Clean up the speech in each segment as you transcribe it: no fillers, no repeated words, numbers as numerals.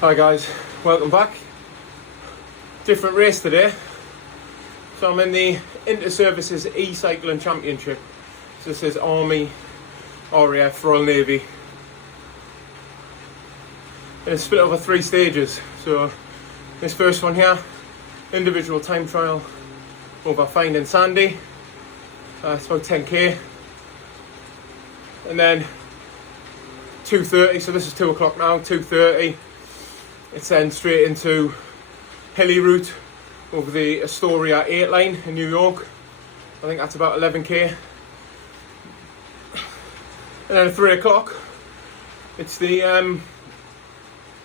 Hi guys, welcome back. Different race today. So I'm in the Interservices e-cycling championship. So this is Army, RAF, Royal Navy. And it's split over 3 stages. So this first one here, individual time trial over Find and Sandy. It's about 10k. And then 2:30, so this is 2 o'clock now, 2:30. It's then straight into hilly route over the Astoria 8 line in New York. I think that's about 11k. And then at 3 o'clock, it's the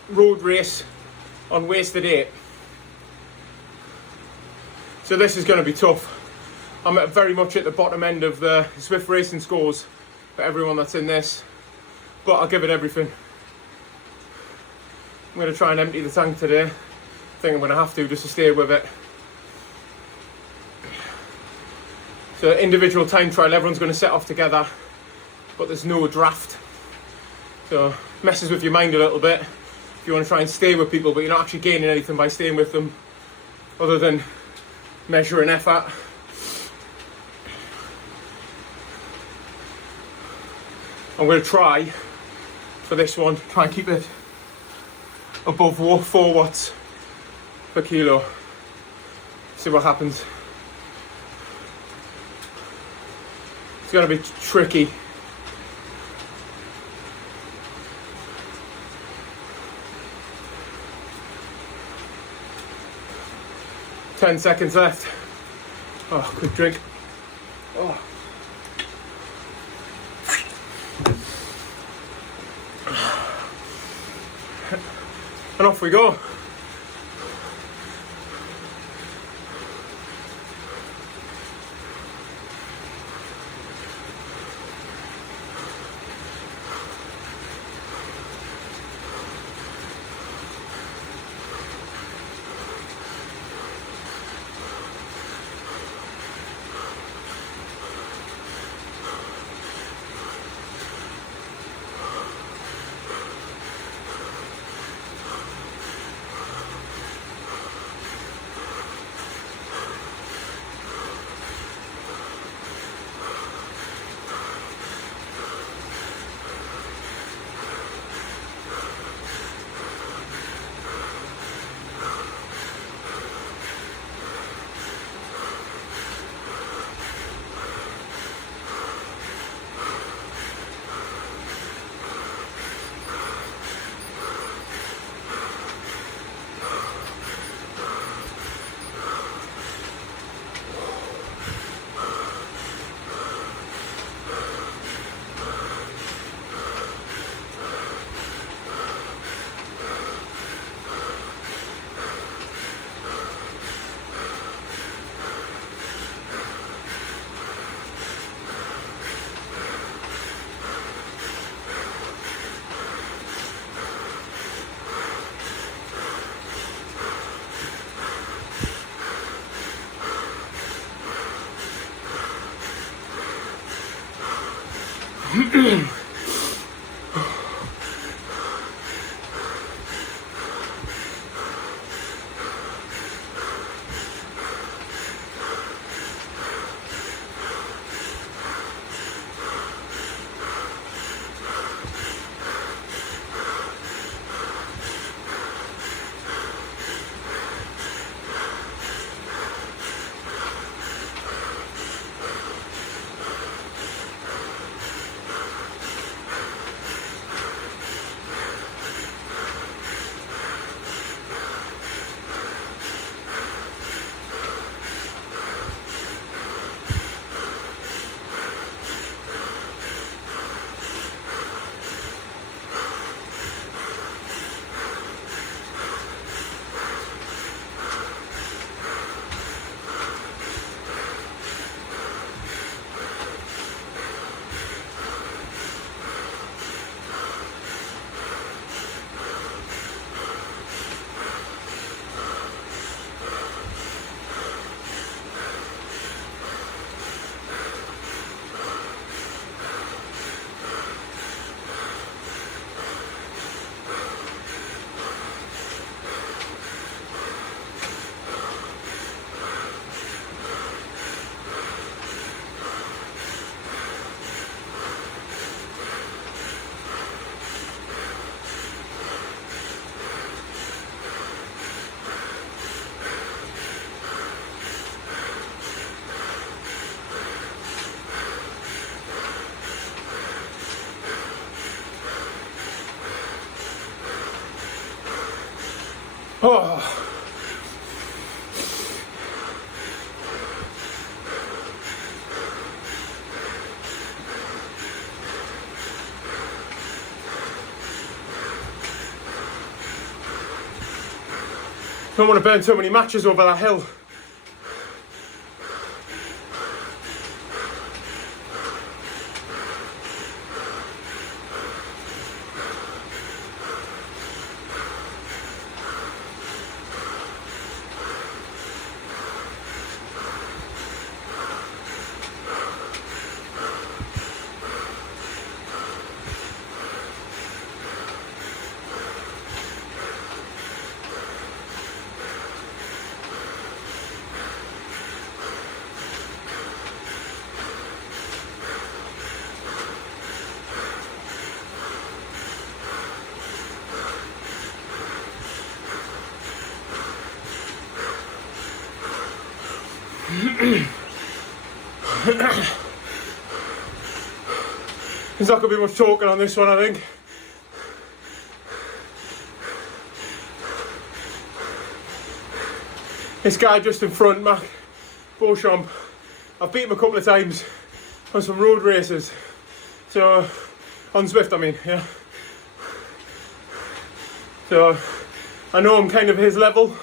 road race on Wasted 8. So this is going to be tough. I'm very much at the bottom end of the Zwift racing scores for everyone that's in this, but I'll give it everything. I'm going to try and empty the tank today. I think I'm going to have to just to stay with it. So individual time trial, everyone's going to set off together, but there's no draft. So messes with your mind a little bit if you want to try and stay with people, but you're not actually gaining anything by staying with them other than measuring effort. I'm going to try for this one, try and keep it above 4 watts per kilo. See what happens. It's going to be tricky. Ten seconds left. Oh, quick drink. Oh. And off we go. Oh. Don't want to burn too many matches over that hill. There's not going to be much talking on this one, I think. This guy just in front, Mac Beauchamp, I've beat him a couple of times on some road races. So, on Zwift I mean, yeah. So, I know I'm kind of his level.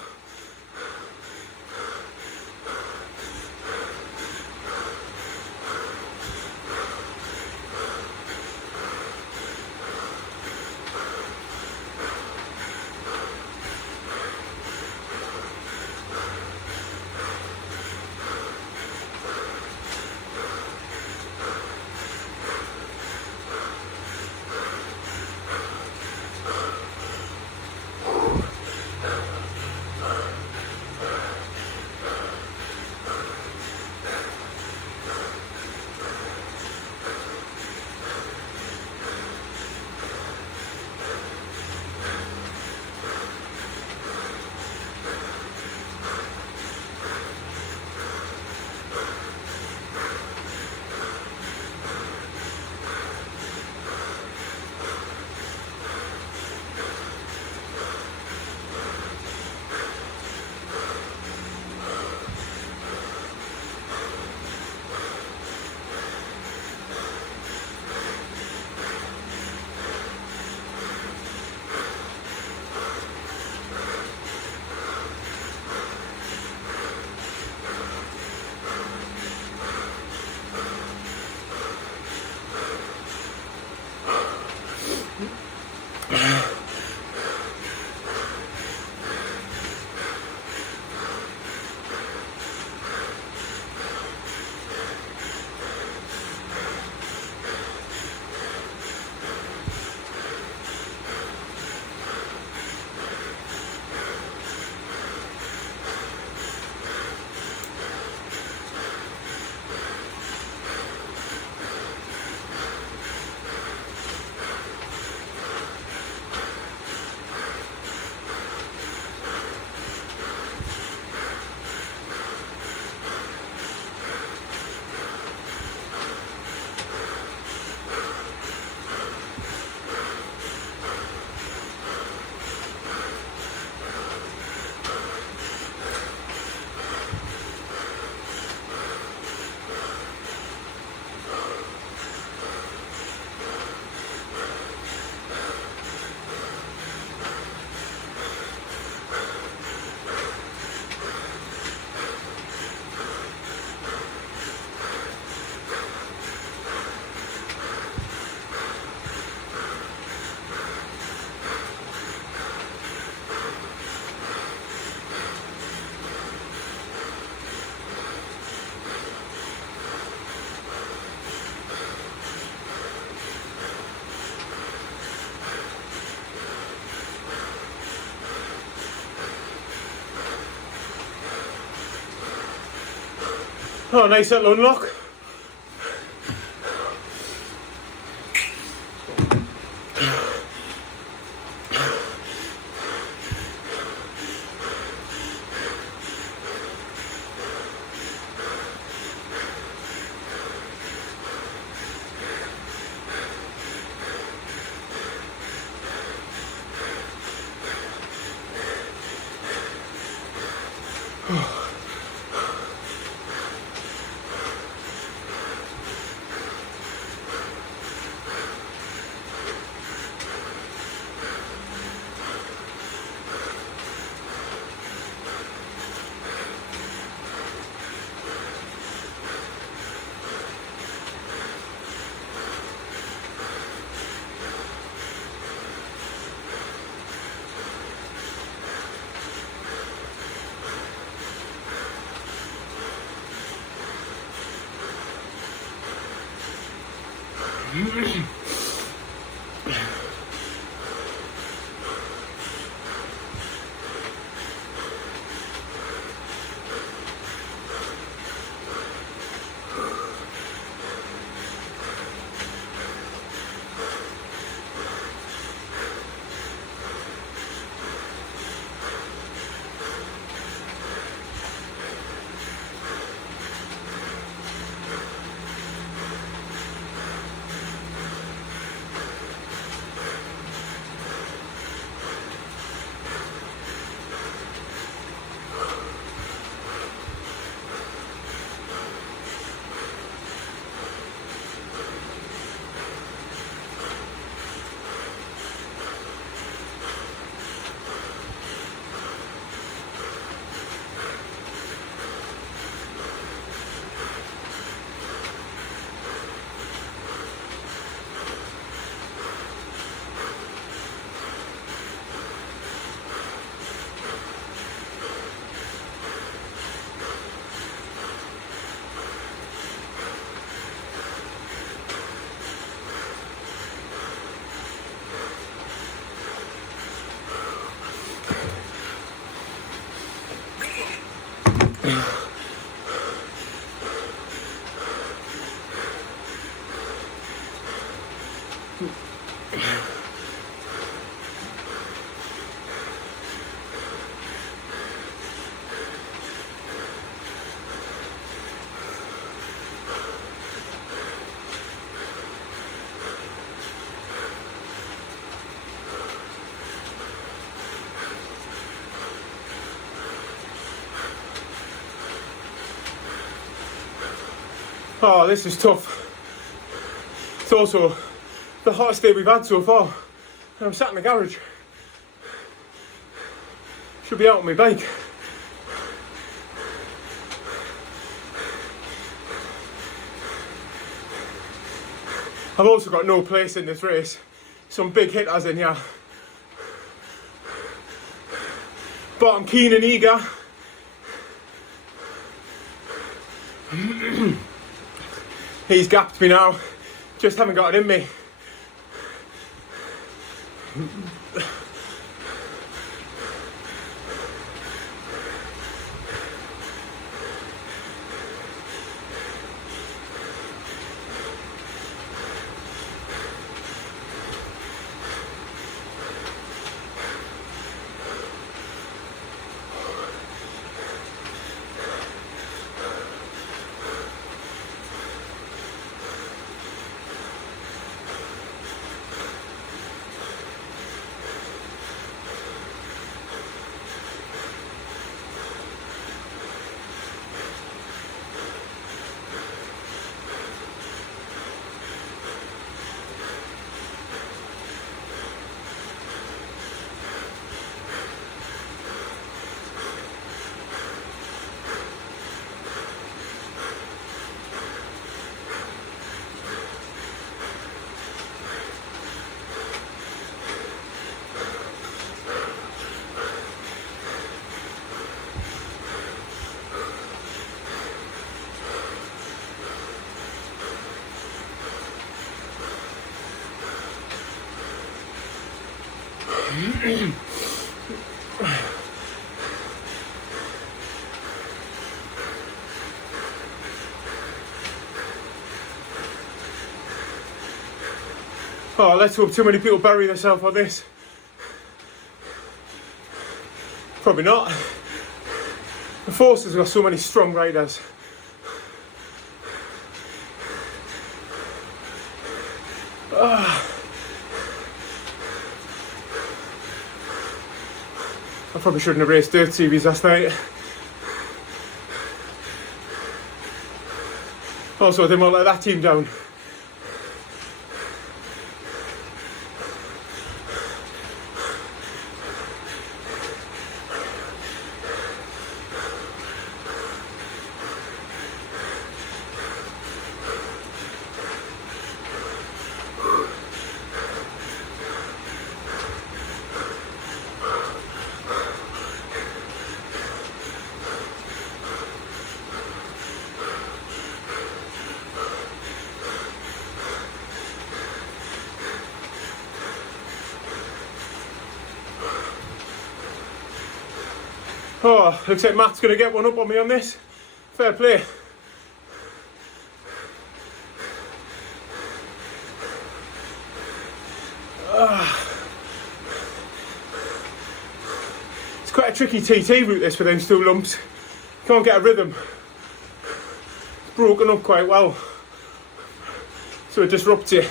Oh, nice little unlock. Oh, this is tough. It's also the hottest day we've had so far. And I'm sat in the garage. Should be out on my bike. I've also got no place in this race. Some big hitters in here. But I'm keen and eager. He's gapped me now. Just haven't got it in me. Oh, let's hope too many people bury themselves on this. Probably not. The Forces have got so many strong riders. I probably shouldn't have raced Dirt Series last night. Also, I didn't want to let that team down. Oh, looks like Matt's going to get one up on me on this. Fair play. It's quite a tricky TT route this with those two lumps. Can't get a rhythm. It's broken up quite well, so it disrupts you.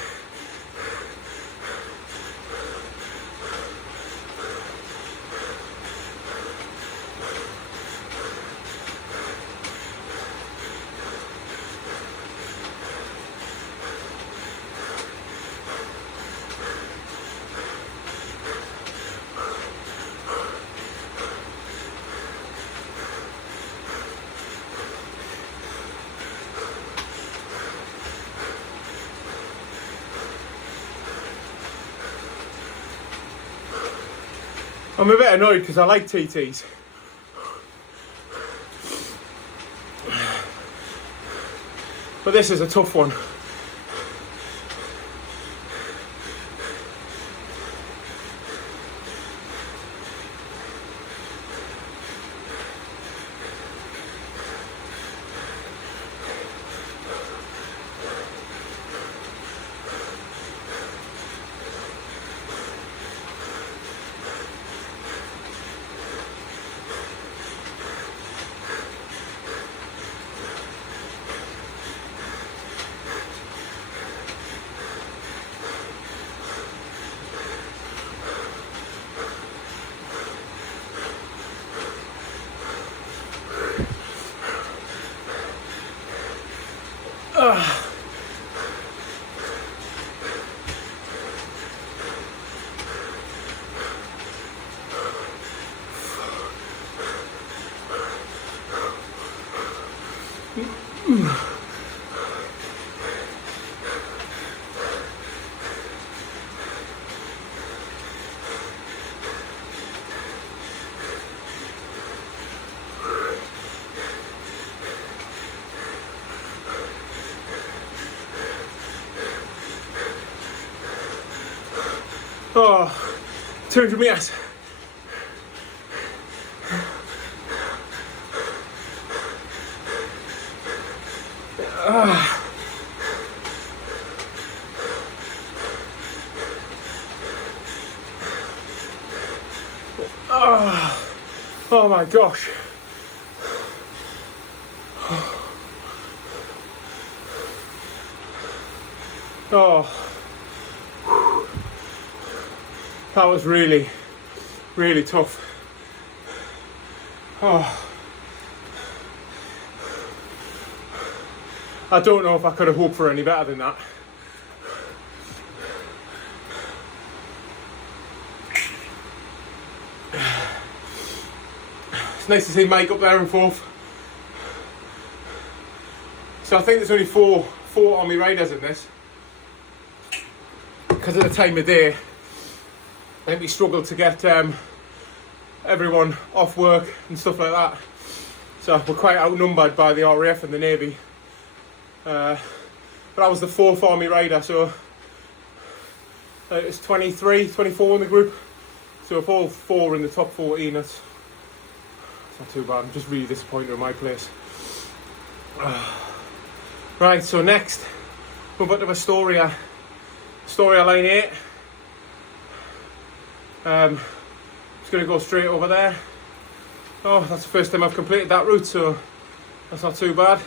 I'm a bit annoyed because I like TTs. But this is a tough one. Oh, 200 metres. Oh my gosh. Oh. That was really, really tough. Oh. I don't know if I could have hoped for any better than that. It's nice to see Mike up there and forth. So I think there's only four Army riders in this. Because of the time of day, I think we struggled to get everyone off work and stuff like that. So we're quite outnumbered by the RAF and the Navy. But I was the 4th Army rider, so it's 23, 24 in the group. So if all 4 in the top 14, that's not too bad. I'm just really disappointed with my place. Right, so next, move on to Astoria line 8. Just going to go straight over there. Oh, that's the first time I've completed that route, so that's not too bad.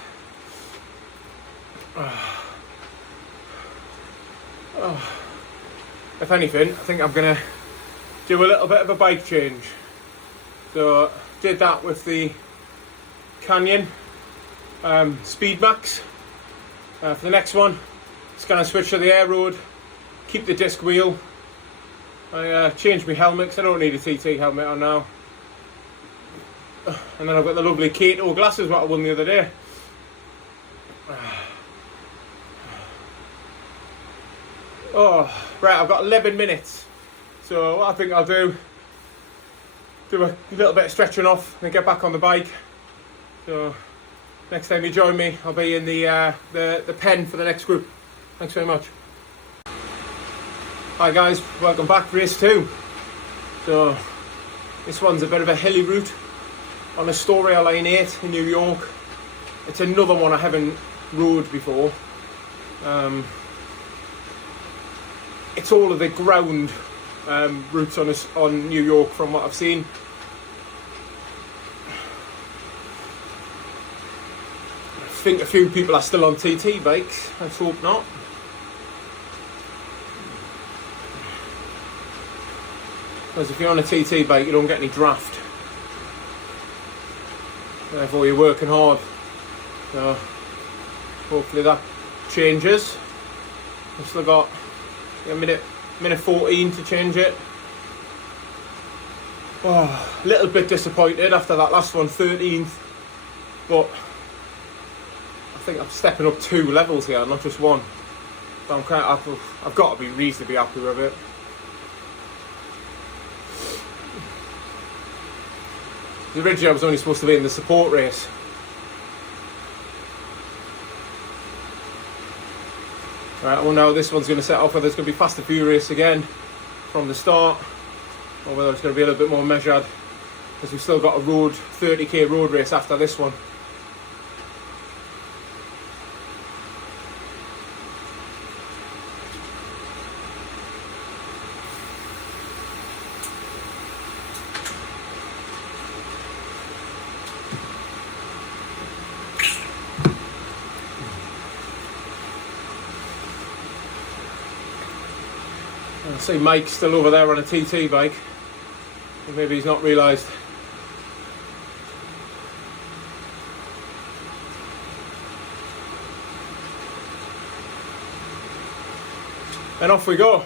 If anything, I think I'm going to do a little bit of a bike change. So, did that with the Canyon Speed Max. For the next one, just going to switch to the air road, keep the disc wheel. I changed my helmet because I don't need a TT helmet on now. And then I've got the lovely Kato glasses what I won the other day. Oh, right, I've got 11 minutes. So what I think I'll do a little bit of stretching off, then get back on the bike. So next time you join me, I'll be in the pen for the next group. Thanks very much. Hi guys, welcome back, race 2. So this one's a bit of a hilly route on Astoria Line 8 in New York. It's another one I haven't rode before. It's all of the ground routes on New York from what I've seen. I think a few people are still on TT bikes, let's hope not. Because if you're on a TT bike you don't get any draft. Therefore you're working hard. So hopefully that changes. I've still got a minute 14 to change it. Oh, a little bit disappointed after that last one, 13th. But I think I'm stepping up 2 levels here, not just 1. So I'm I've got to be reasonably happy with it. Originally I was only supposed to be in the support race. Right, well now this one's going to set off whether it's going to be fast and furious again from the start, or whether it's going to be a little bit more measured, because we've still got a 30k road race after this one. I see Mike's still over there on a TT bike. Or maybe he's not realised. And off we go.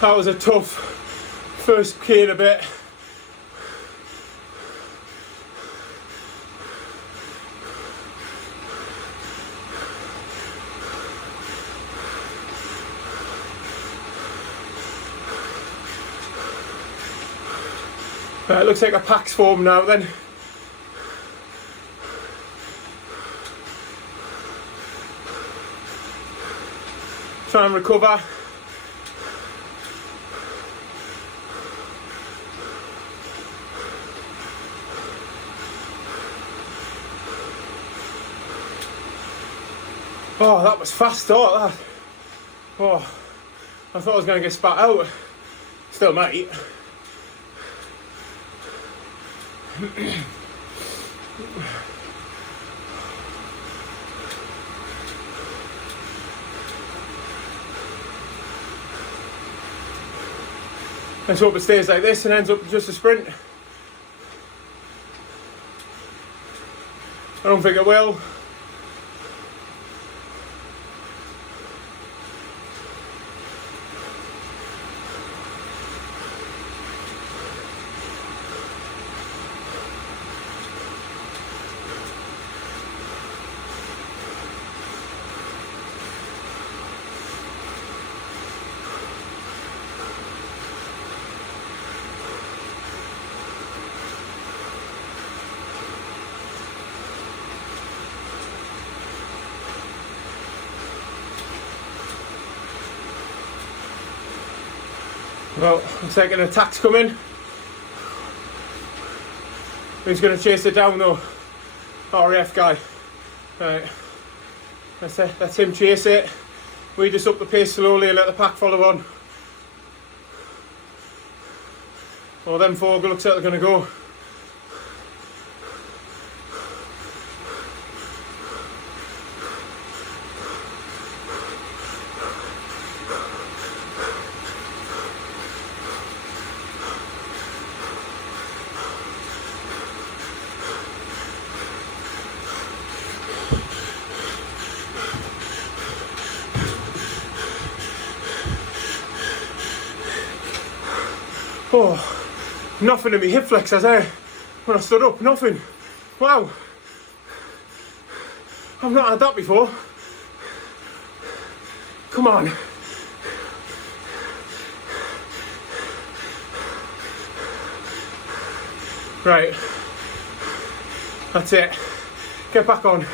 That was a tough first K and a bit. It looks like a pack's formed now then. Try and recover. Oh, that was fast start, that. Oh, I thought I was going to get spat out. Still might. Let's hope it stays like this and ends up just a sprint. I don't think it will. Well, looks like an attack's coming. Who's going to chase it down though? RAF guy. Right. Let's him chase it. We just up the pace slowly and let the pack follow on. Well, them four looks like they're going to go. Oh, nothing in my hip flexors there when I stood up, nothing. Wow. I've not had that before. Come on. Right. That's it. Get back on.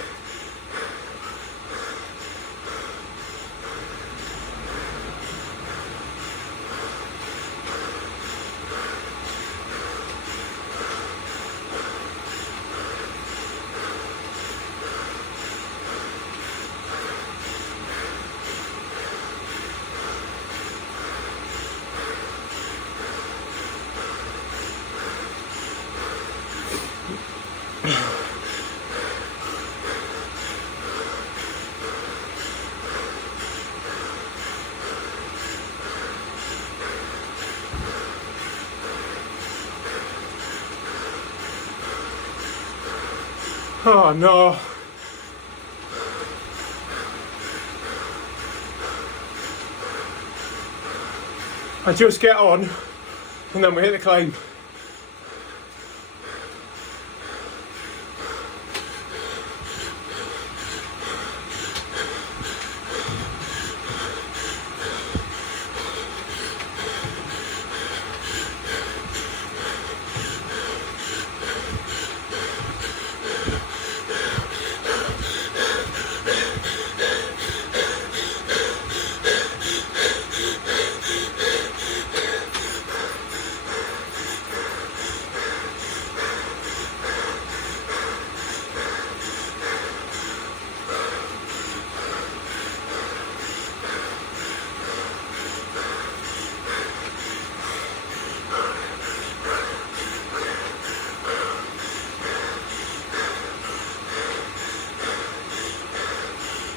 Oh no. I just get on and then we hit the climb.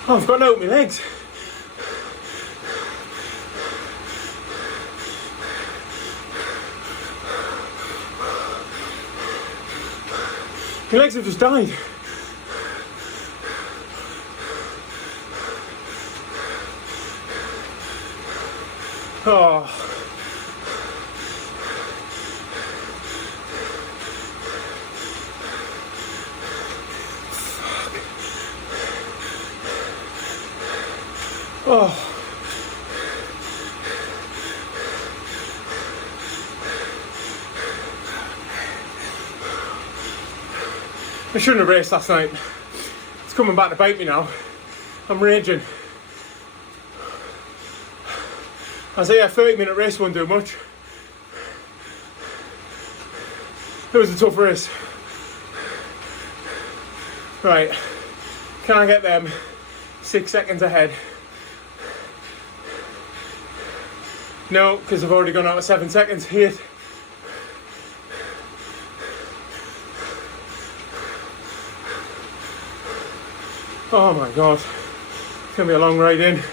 Oh, I've got to open my legs. My legs have just died. Oh. Oh. I shouldn't have raced last night. It's coming back to bite me now. I'm raging. I say a 30-minute race won't do much. It was a tough race. Right, can I get them 6 seconds ahead. No, because I've already gone out of 7 seconds. 8. Oh my god, it's gonna be a long ride in.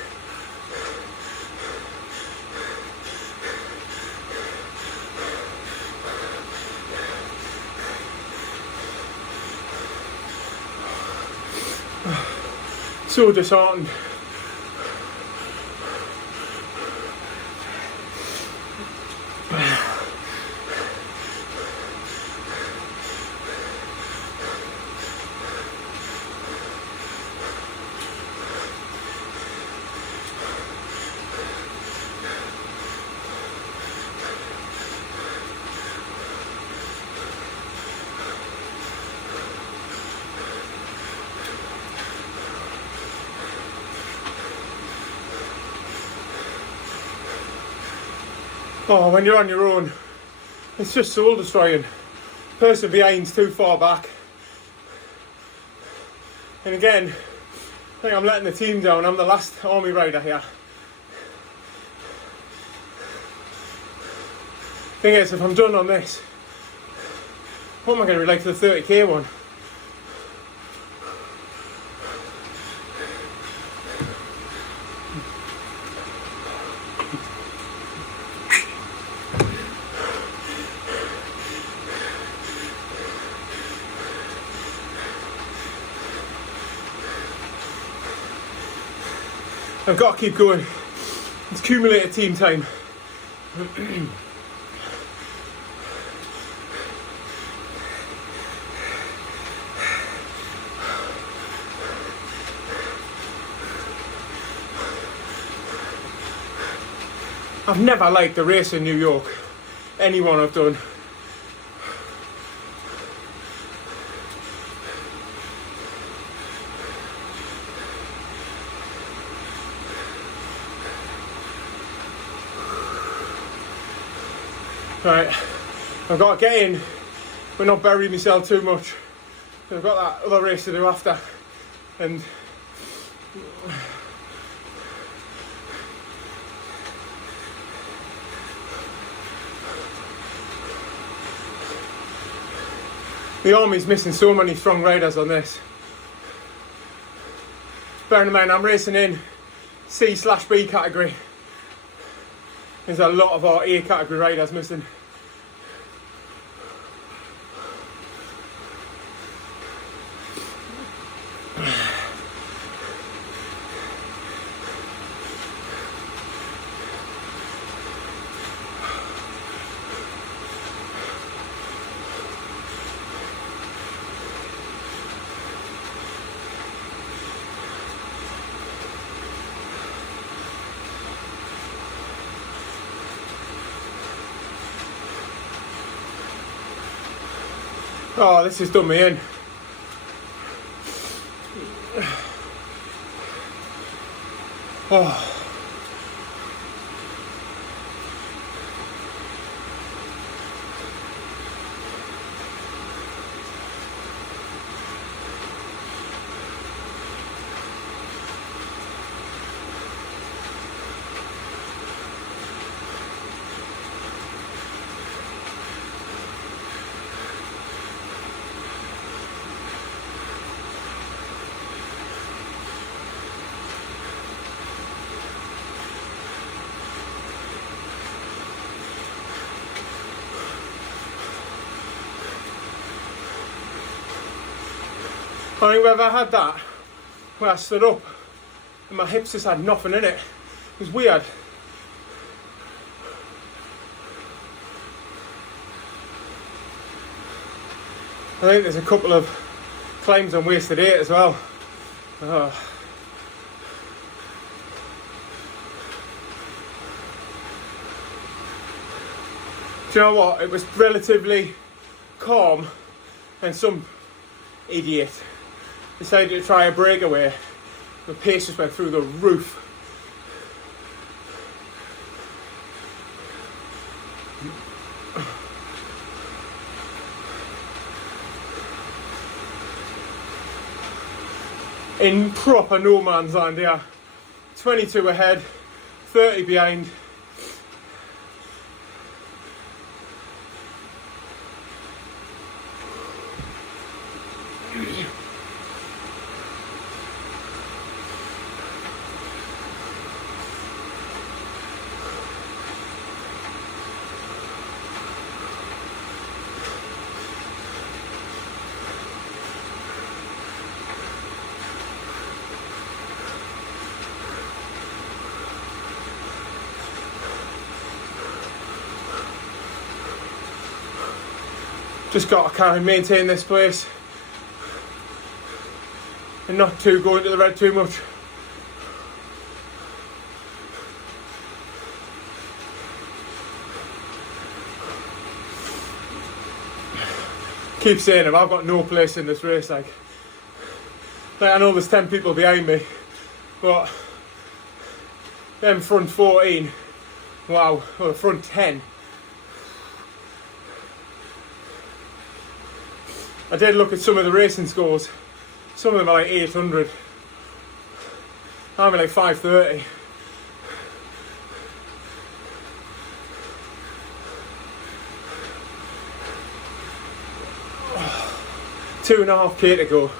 So disheartened. Oh, when you're on your own, it's just soul destroying. Person behind's too far back. And again, I think I'm letting the team down. I'm the last army rider here. Thing is, if I'm done on this, what am I going to be like for the 30k one? I've got to keep going. It's cumulated team time. I've never liked the race in New York. Anyone I've done. Right, I've got to get in, but not bury myself too much. I've got that other race to do after, and the army's missing so many strong riders on this. Bearing in mind, I'm racing in C/B category. There's a lot of our A category riders missing. Oh, this has done me in. Oh. I think whenever I had that, where I stood up and my hips just had nothing in it. It was weird. I think there's a couple of climbs on wasted 8 as well. Oh. Do you know what? It was relatively calm, and some idiot decided to try a breakaway. The pace just went through the roof. in proper no man's land here. 22 ahead, 30 behind. Just got to kind of maintain this place and not to go into the red too much. Keep saying it, I've got no place in this race. Like I know there's 10 people behind me, but them front 14, wow, or front 10. I did look at some of the racing scores. Some of them are like 800. I'm like 530. Oh, 2.5k to go.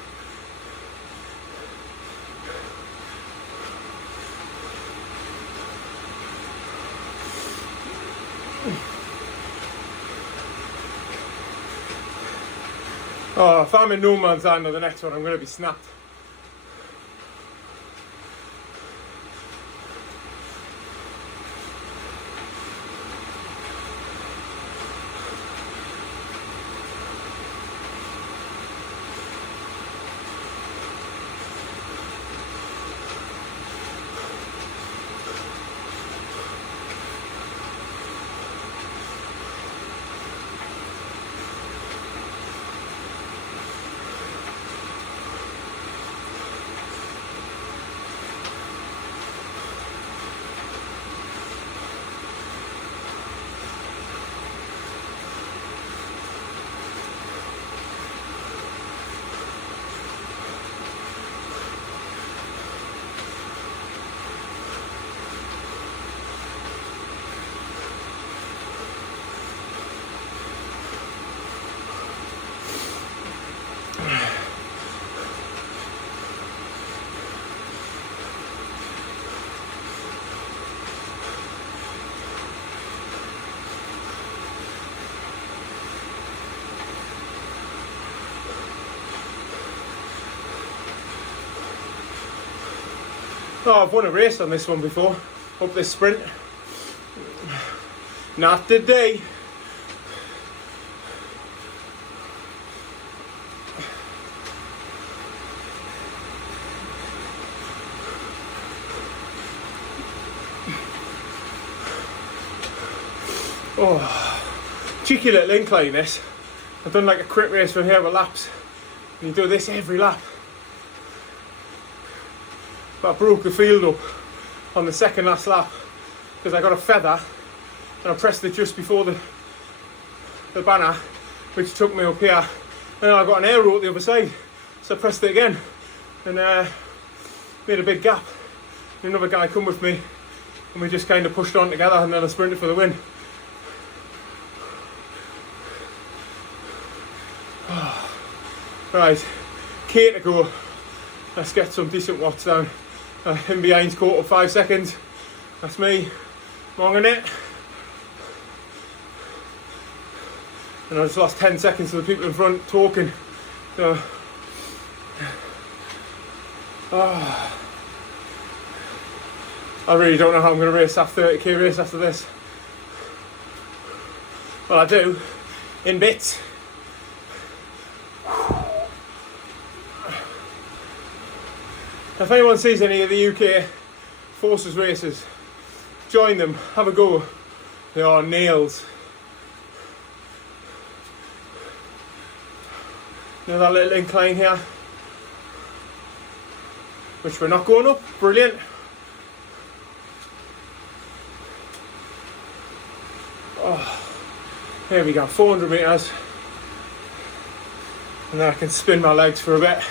Oh, if I'm in no man's land on the next one, I'm going to be snapped. Oh, I've won a race on this one before, up this sprint. Not today. Oh, cheeky little incline this. I've done like a crit race from here with laps. And you do this every lap. But I broke the field up on the second last lap because I got a feather and I pressed it just before the banner, which took me up here. And I got an aero at the other side, so I pressed it again and made a big gap. And another guy come with me and we just kind of pushed on together and then I sprinted for the win. Right, K to go. Let's get some decent watts down. In behind's caught up 5 seconds. That's me, long in it. And I just lost 10 seconds to the people in front talking. So, I really don't know how I'm going to race that 30k race after this. Well, I do, in bits. If anyone sees any of the UK Forces races, join them, have a go. They are nails. You know that little incline here, which we're not going up, brilliant. Oh, there we go, 400 metres. And then I can spin my legs for a bit.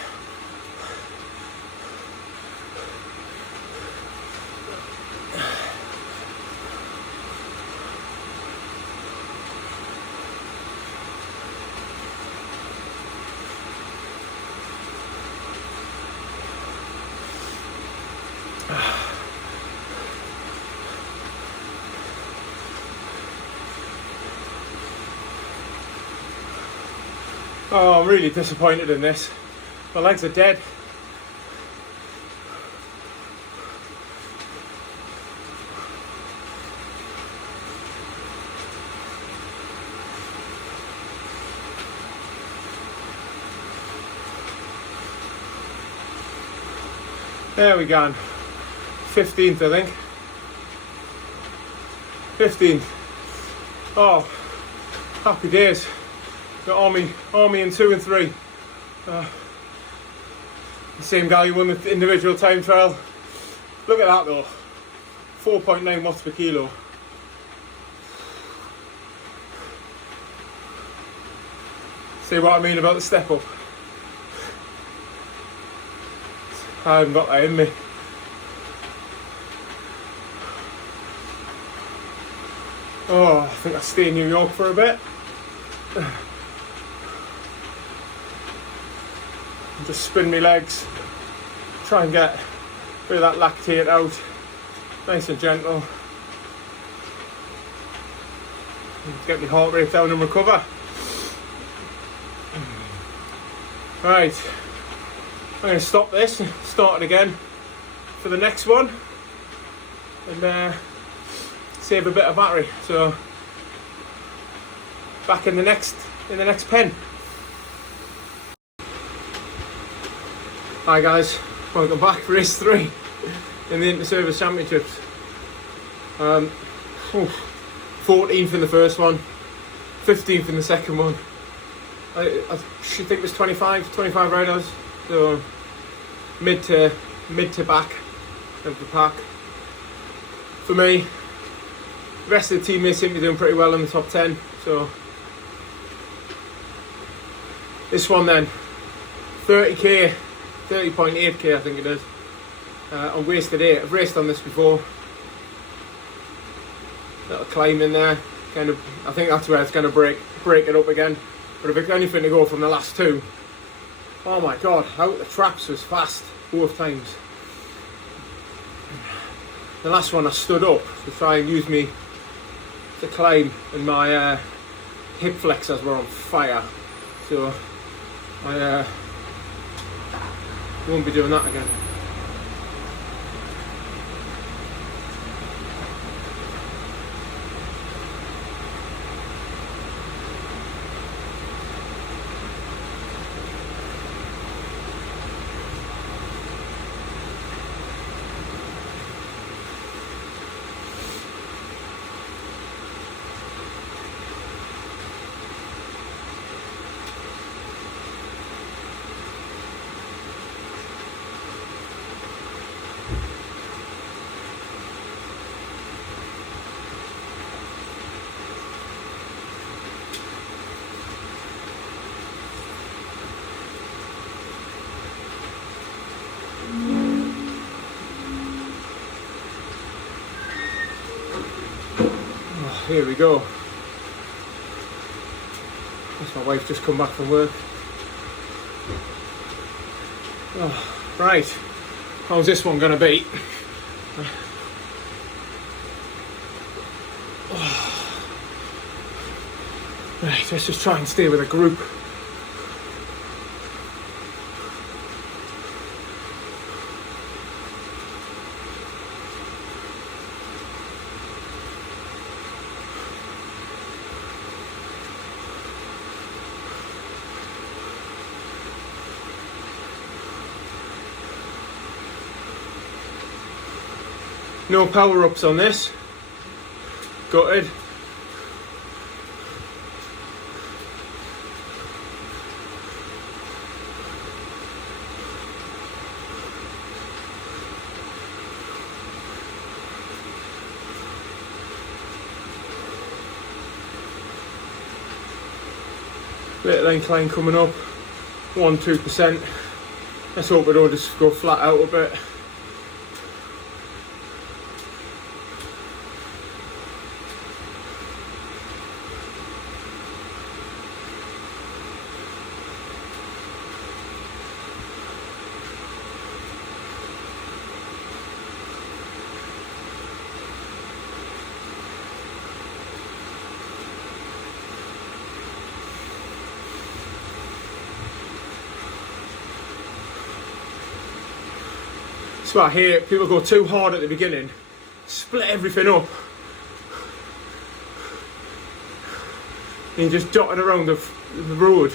Oh, I'm really disappointed in this. My legs are dead. There we go. 15th, I think. 15th. Oh, happy days. Got Army in 2 and 3. The same guy who won the individual time trial. Look at that though. 4.9 watts per kilo. See what I mean about the step up? I haven't got that in me. Oh, I think I'll stay in New York for a bit. And just spin my legs. Try and get rid of that lactate out. Nice and gentle. And get my heart rate down and recover. Right. I'm going to stop this and start it again for the next one. And save a bit of battery. So back in the next pen. Hi guys, welcome back for race 3 in the Interservice Championships. 14th in the first one, 15th in the second one. I should think there's 25 riders, so mid to back of the pack. For me, the rest of the teammates seem to be doing pretty well in the top 10. So this one then, 30k, 30.8k I think it is. On wasted 8. I've raced on this before. Little climb in there, kind of. I think that's where it's going to break it up again. But if it's anything to go from the last two, oh my god, out the traps was fast both times. The last one I stood up to try and use me to climb, and my hip flexors were on fire. So I won't be doing that again. Here we go. That's my wife just come back from work. Oh, right, how's this one going to be? Oh. Right, let's just try and stay with a group. No power-ups on this. Gutted. Little incline coming up. 1-2%. Let's hope it don't just go flat out a bit. So I hate people go too hard at the beginning, split everything up, and you're just dotting around the road.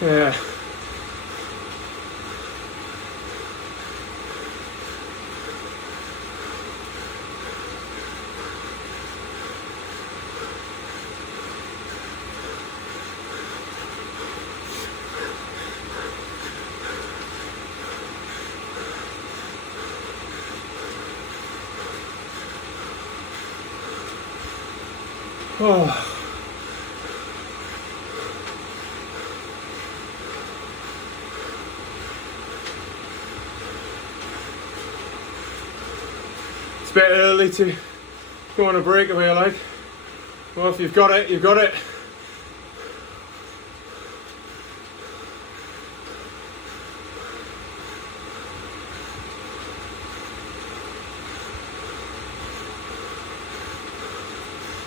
Yeah. Oh. It's a bit early to go on a breakaway, like. Well, if you've got it, you've got it.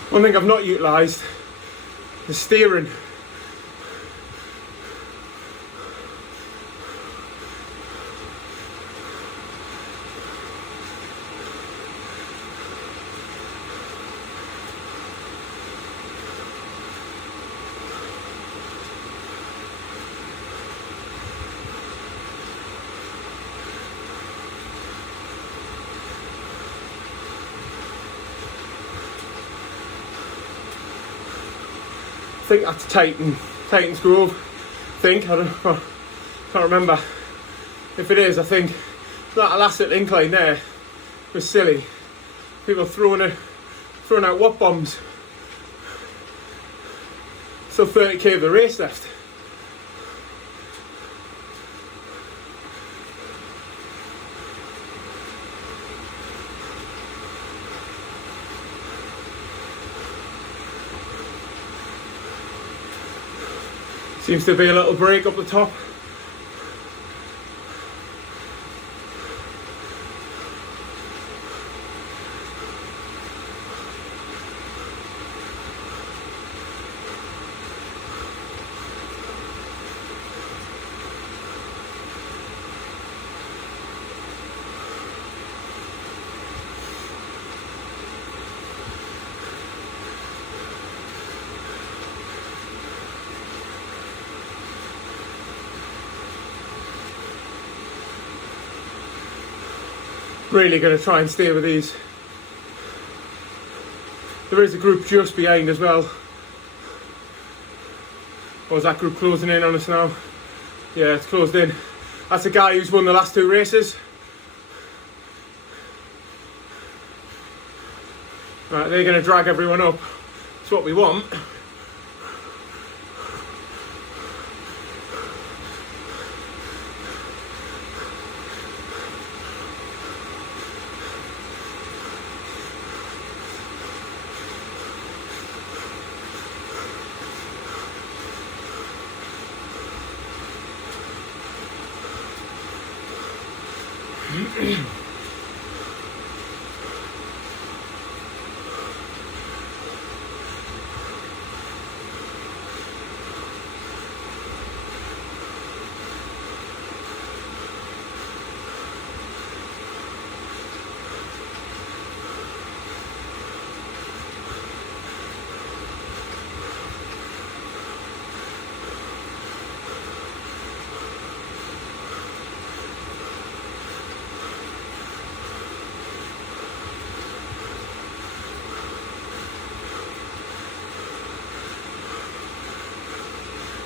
One thing I've not utilised is steering. I think that's Titan's Grove. I can't remember. If it is, I think that last little incline there was silly. People throwing out watt bombs. Still 30k of the race left. Seems to be a little break up the top. Really going to try and stay with these. There is a group just behind as well. Or is that group closing in on us now? Yeah, it's closed in. That's a guy who's won the last two races. Right, they're going to drag everyone up. That's what we want.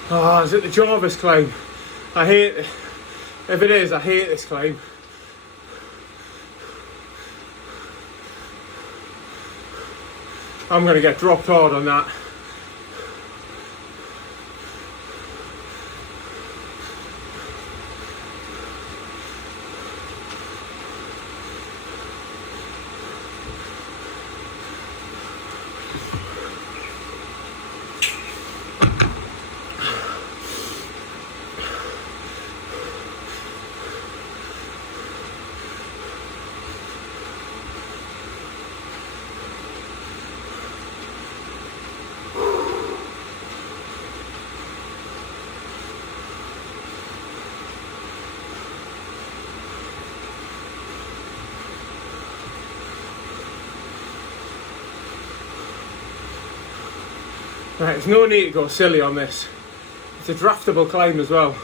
Oh, is it the Jarvis climb? I hate it. If it is, I hate this climb. I'm going to get dropped hard on that. Right, there's no need to go silly on this. It's a draftable climb as well.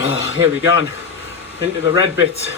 Oh, here we go, into the red bits.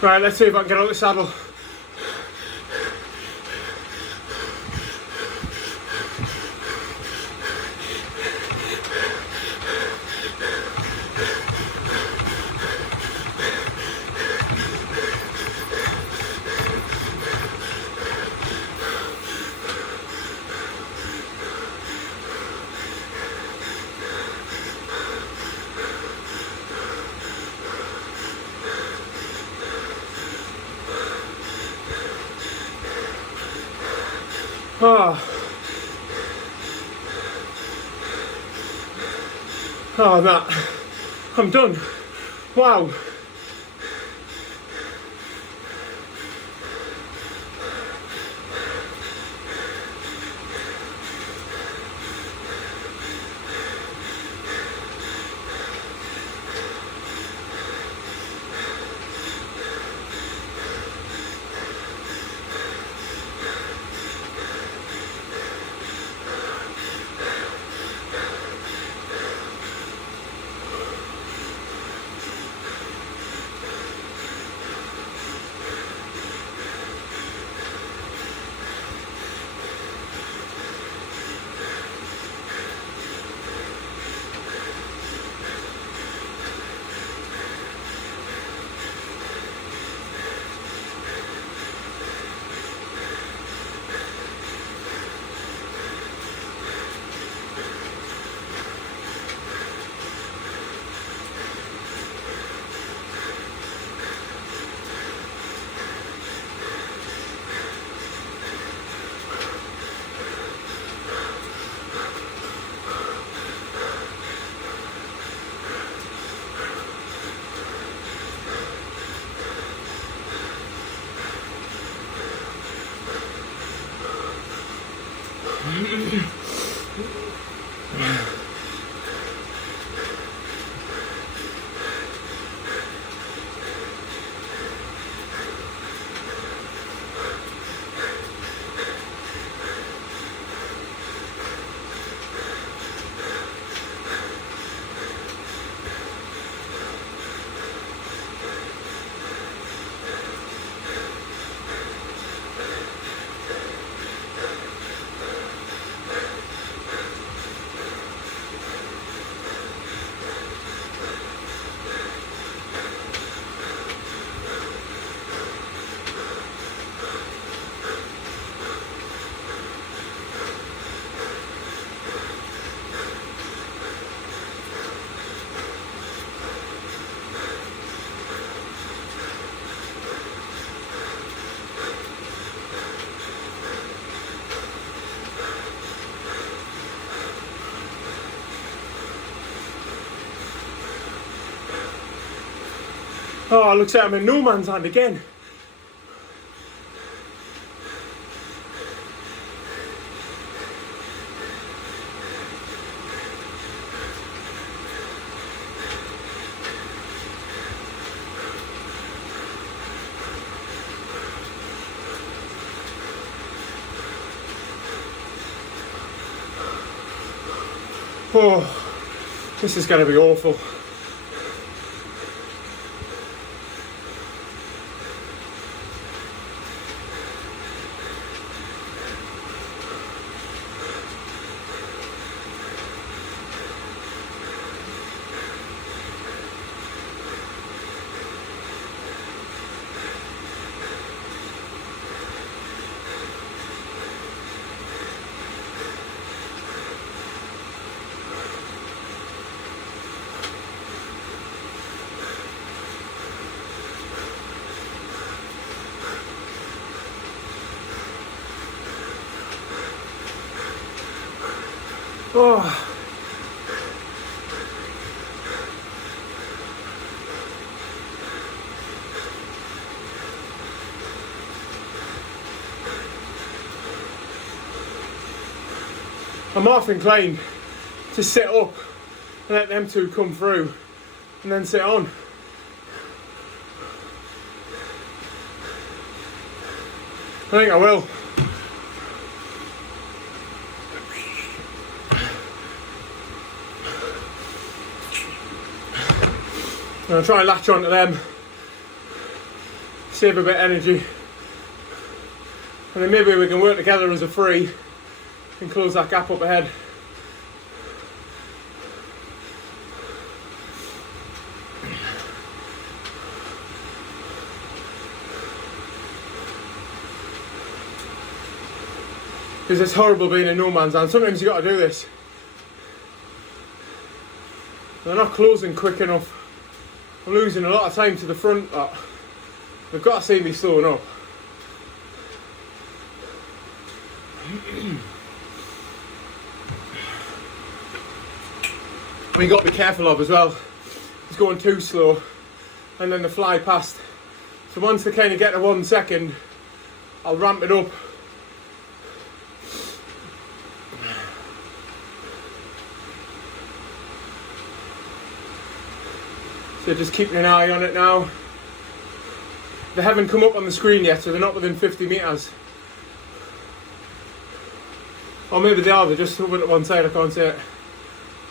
Right, let's see if I can get out the saddle. Oh, that. I'm done. Wow. Oh, looks like I'm in no man's land again. Oh, this is going to be awful. Oh. I'm half inclined to sit up and let them two come through and then sit on. I think I will. I'm going to try and latch onto them, save a bit of energy, and then maybe we can work together as a free and close that gap up ahead. Because it's horrible being in no man's land. Sometimes you got to do this. They're not closing quick enough. I'm losing a lot of time to the front, but they've got to see me slowing up. We got to be careful of as well. It's going too slow, and then they fly past. So once they kind of get to 1 second, I'll ramp it up. So just keeping an eye on it now. They haven't come up on the screen yet, so they're not within 50 metres. Or maybe they are, they're just over to one side, I can't see it.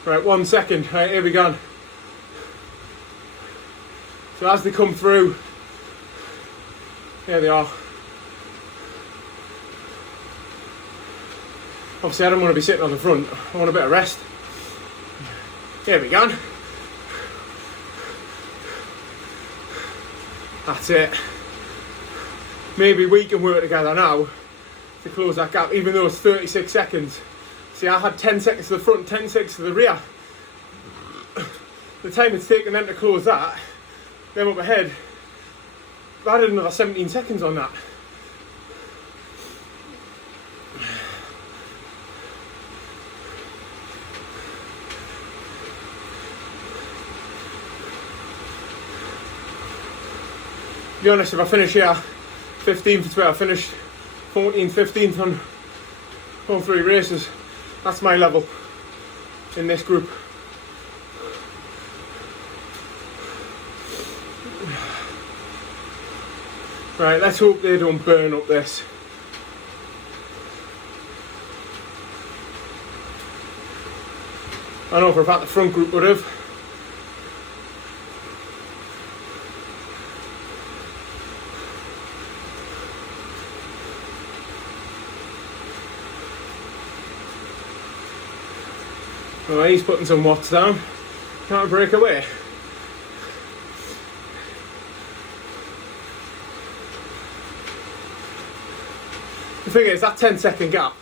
Right, 1 second, right, here we go. So as they come through, there they are. Obviously I don't want to be sitting on the front, I want a bit of rest. Here we go. That's it. Maybe we can work together now to close that gap, even though it's 36 seconds. See, I had 10 seconds to the front, 10 seconds to the rear. The time it's taken them to close that, them up ahead, I had another 17 seconds on that. To be honest, if I finish here 15th, it's where I finished 14th, 15th on all 3 races. That's my level in this group. Right, let's hope they don't burn up this. I know for a fact the front group would have. Oh, he's putting some watts down. Can't break away. The thing is, that 10-second gap,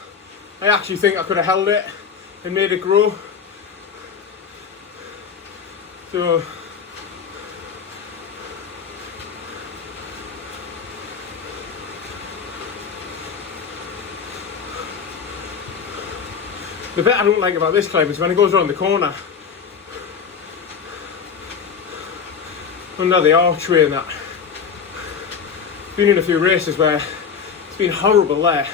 I actually think I could have held it and made it grow. So the bit I don't like about this climb is when it goes around the corner, under the archway and that. Been in a few races where it's been horrible there.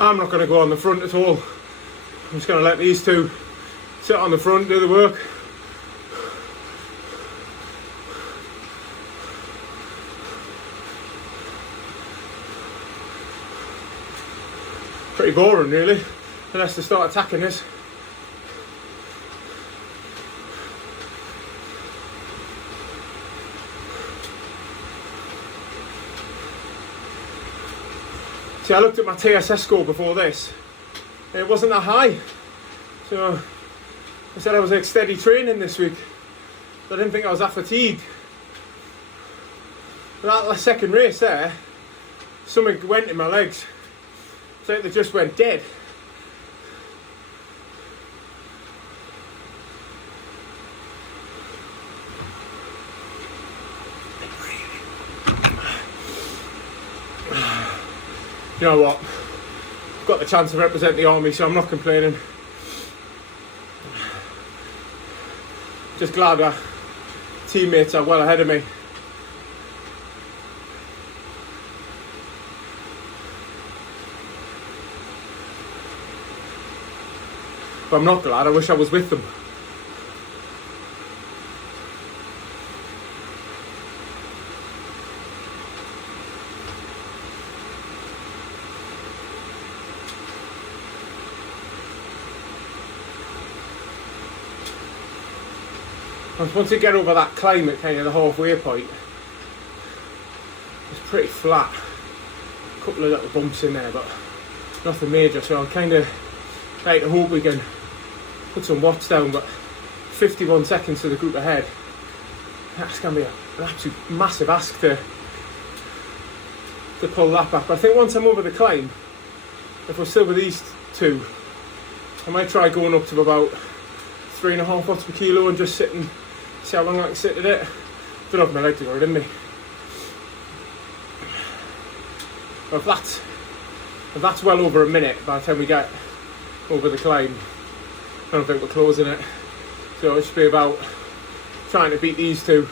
I'm not going to go on the front at all. I'm just going to let these two sit on the front, do the work. Pretty boring really, unless they start attacking us. See, I looked at my TSS score before this, and it wasn't that high. So I said I was like steady training this week, but I didn't think I was that fatigued. But that second race there, something went in my legs. It's like they just went dead. You know what? I've got the chance to represent the army, so I'm not complaining. Just glad our teammates are well ahead of me. But I'm not glad, I wish I was with them. Once you get over that climb at kind of the halfway point, it's pretty flat. A couple of little bumps in there, but nothing major, so I kind of like to hope we can put some watts down, but 51 seconds to the group ahead, that's going to be an absolute massive ask to pull that back. But I think once I'm over the climb, if we're still with these two, I might try going up to about 3.5 watts per kilo and just sit and see how long I can sit at it. Don't know if my legs are going in me. But if that's well over a minute by the time we get over the climb, I don't think we're closing it. So it should be about trying to beat these two.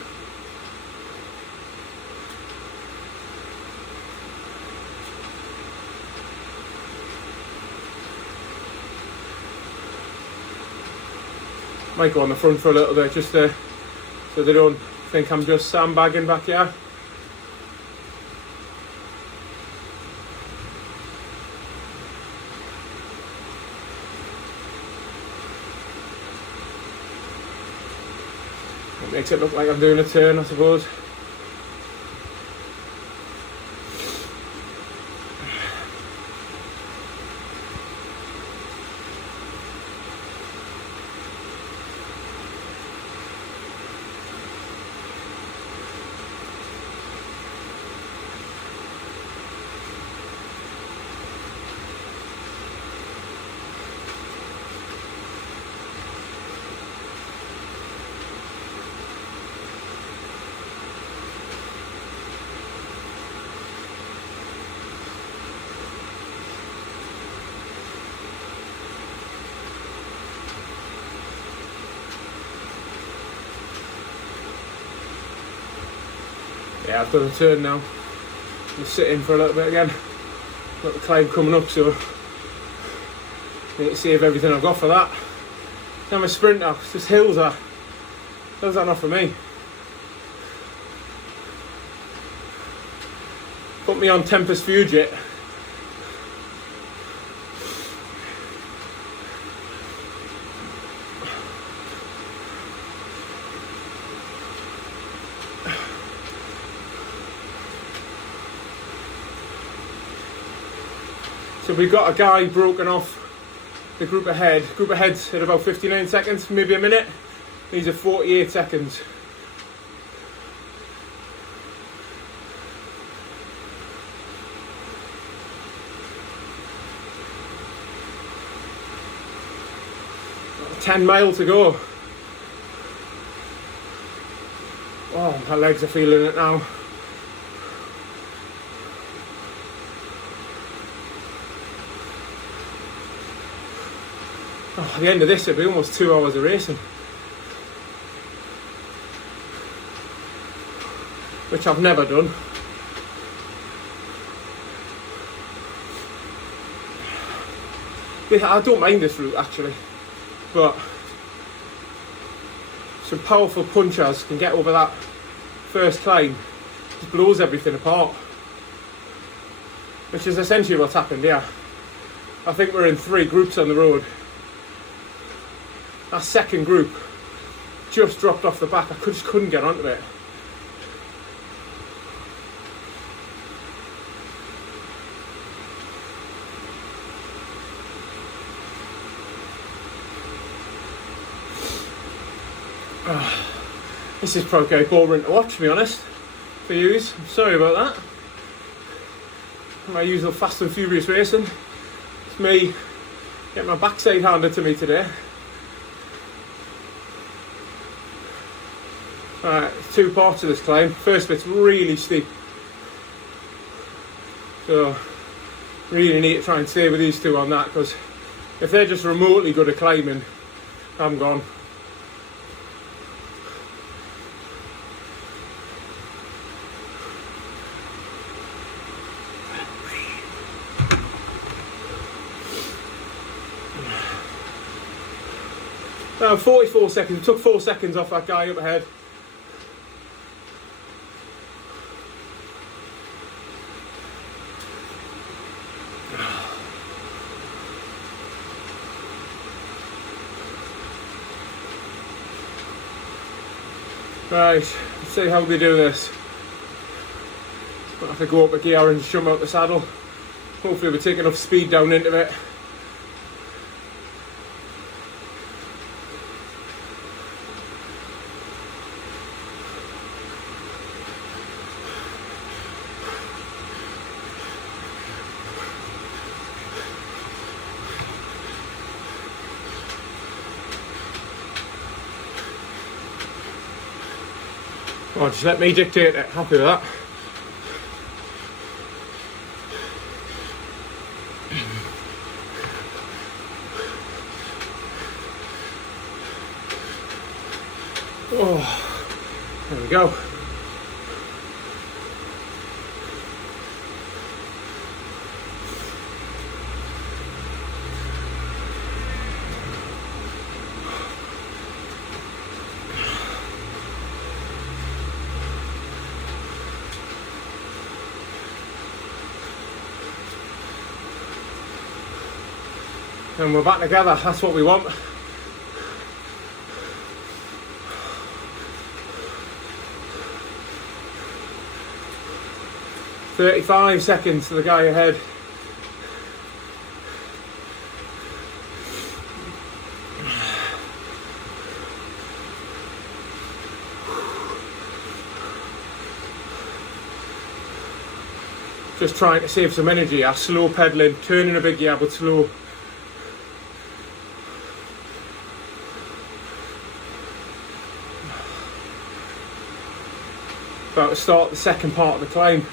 Might go on the front for a little bit just so they don't think I'm just sandbagging back here. It makes it look like I'm doing a turn, I suppose. Yeah, I've done a turn now. Just sit in for a little bit again. Got the climb coming up, so need to save everything I've got for that. I'm a sprinter. It's just hills are not for me. Put me on Tempest Fugit. So we've got a guy broken off the group ahead. Group ahead's at about 59 seconds, maybe a minute. These are 48 seconds. Got 10 miles to go. Oh, my legs are feeling it now. Oh, at the end of this, it'll be almost 2 hours of racing, which I've never done. I don't mind this route actually, but some powerful punchers can get over that first climb, just blows everything apart, which is essentially what's happened here. I think we're in 3 groups on the road. That second group just dropped off the back. I just couldn't get onto it. This is probably going to be boring to watch, to be honest, for yous. I'm sorry about that. My usual fast and furious racing. It's me getting my backside handed to me today. Alright, 2 parts of this climb. First bit's really steep, so really need to try and stay with these 2 on that, because if they're just remotely good at climbing, I'm gone. Now 44 seconds, took 4 seconds off that guy up ahead. Right, let's see how we do this. I'll have to go up a gear and shove out the saddle. Hopefully we take enough speed down into it. Oh, just let me dictate it. Happy with that. Oh, there we go. And we're back together, that's what we want. "35 seconds to the guy ahead. Just trying to save some energy. I'm slow pedaling, turning a big gear but slow. About to start the second part of the climb.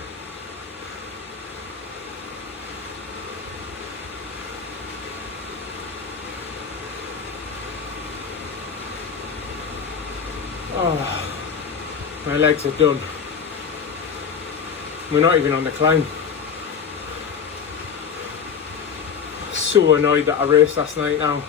Oh, my legs are done. We're not even on the climb. So annoyed that I raced last night now.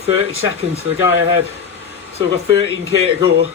"30 seconds to the guy ahead, so we've got 13k to go."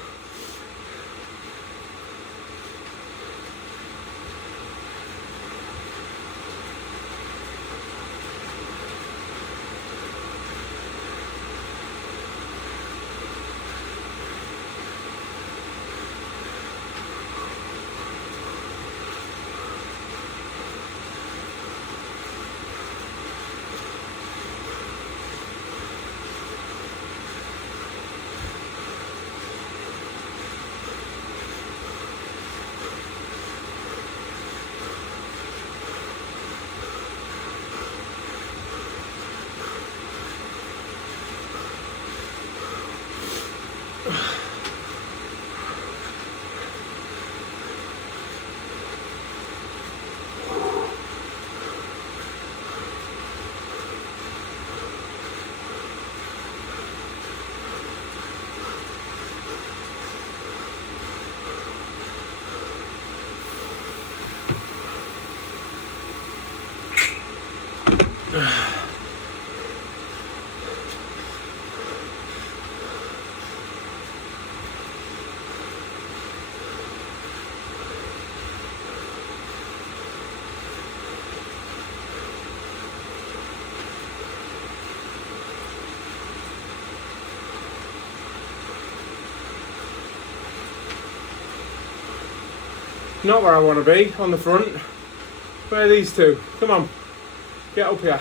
Not where I want to be, on the front. Where are these two? Come on, get up here.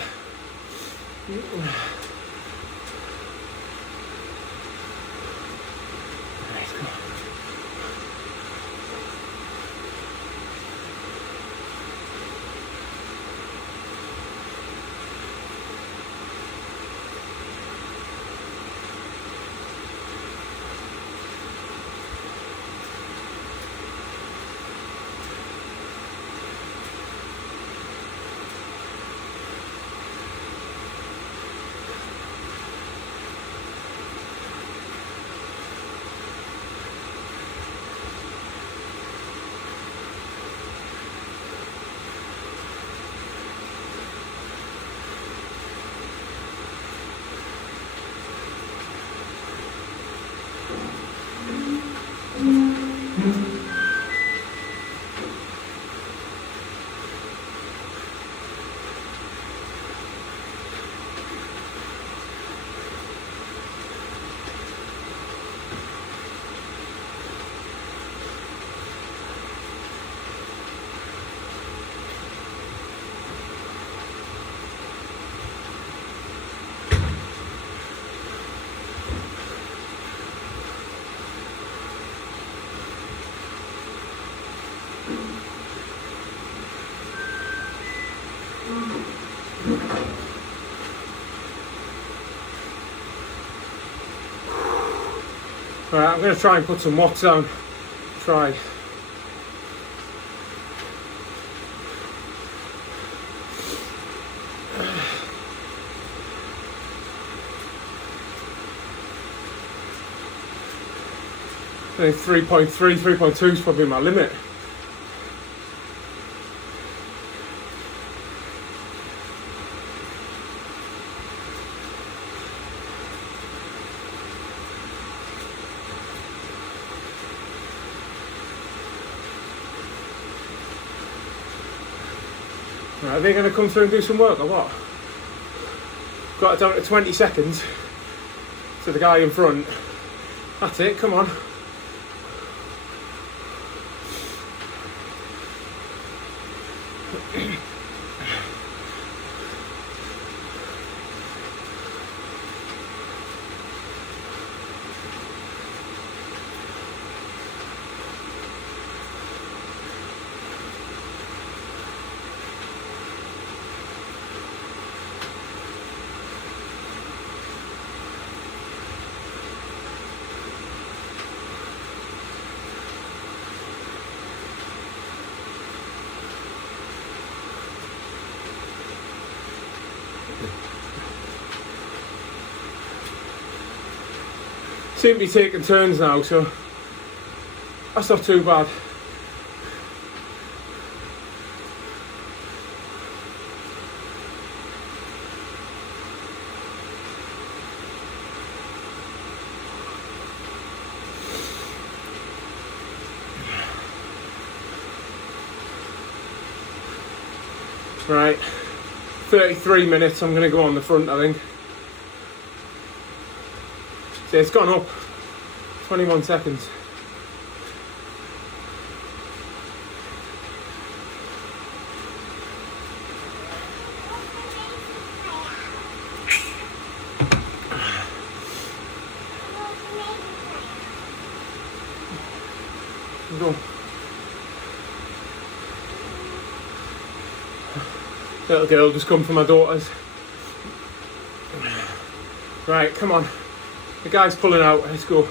Right, I'm going to try and put some watts on. Try. I think 3.3, 3.2 is probably my limit. Right, are they going to come through and do some work or what? Got it down to 20 seconds to the guy in front. That's it, come on. Seem to be taking turns now, so that's not too bad. Right, 33 minutes, I'm going to go on the front, I think. See, it's gone up 21 seconds. Go. Little girl just come from my daughter's. Right, come on. The guy's pulling out, let's go.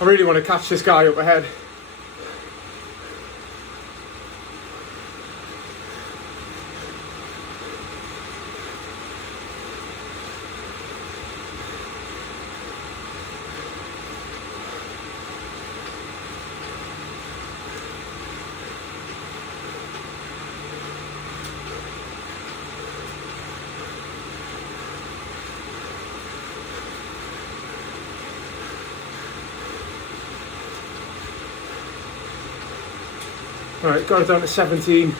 I really want to catch this guy up ahead. Right, got it down to 17.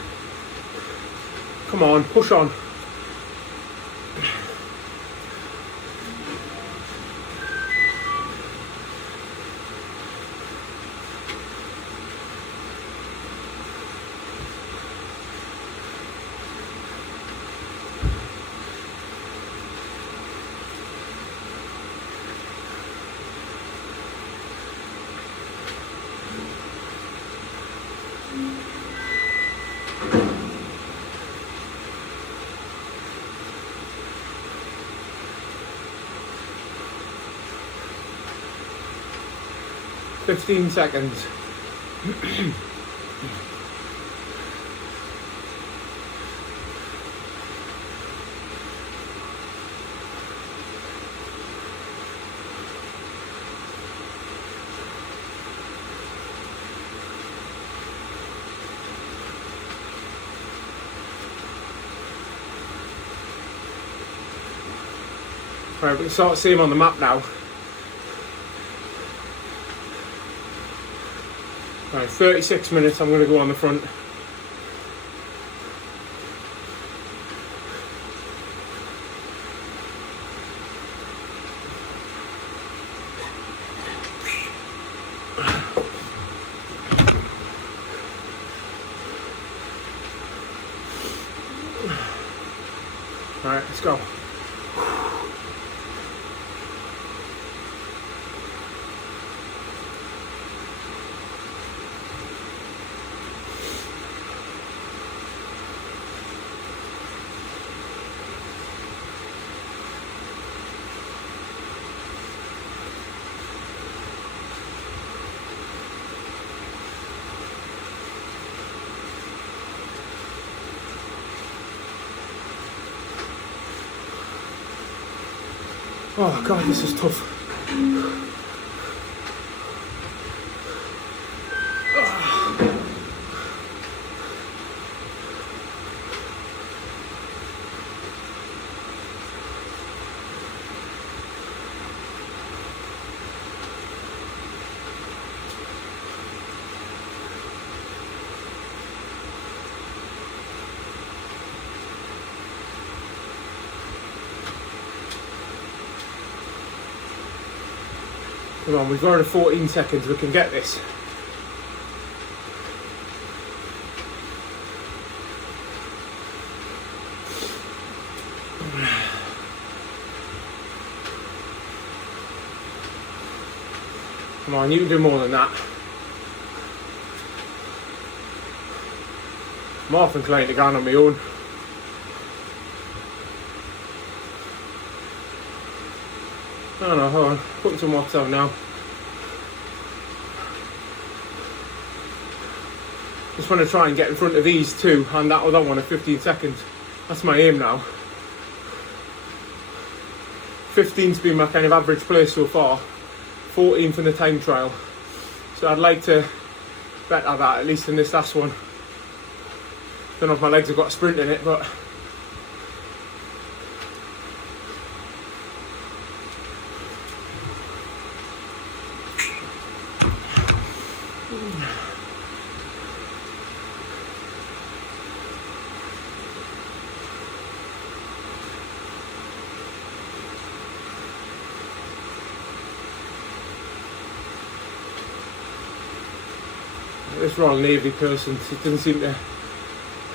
Come on, push on. "15 seconds. Right, we can sort of see him on the map now. Right, 36 minutes, I'm going to go on the front. Alright, let's go. Oh god, this is tough. Come on, we've got 14 seconds, we can get this. Come on, you can do more than that. I'm half inclined to go on my own. I don't know, hold on, putting some watts out now. Just want to try and get in front of these two and that other one at 15 seconds. That's my aim now. 15's been my kind of average place so far. 14 for the time trial. So I'd like to better that, at least in this last one. Don't know if my legs have got a sprint in it, but this Royal Navy person, he doesn't seem to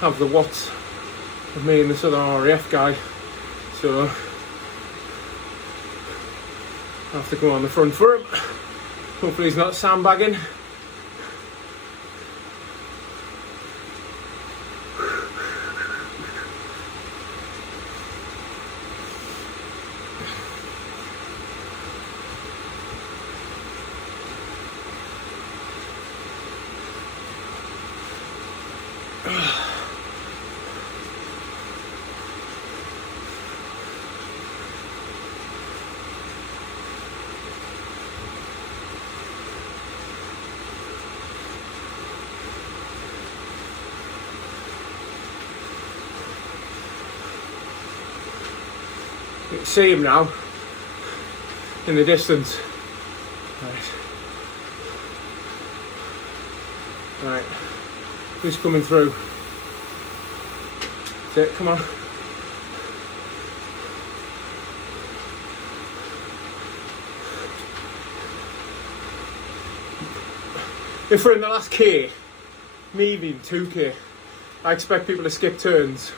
have the watts of me and this other RAF guy. so I have to go on the front for him. Hopefully he's not sandbagging. You can see him now in the distance. Right, who's coming through? That's it, come on. If we're in the last K, maybe 2K, I expect people to skip turns.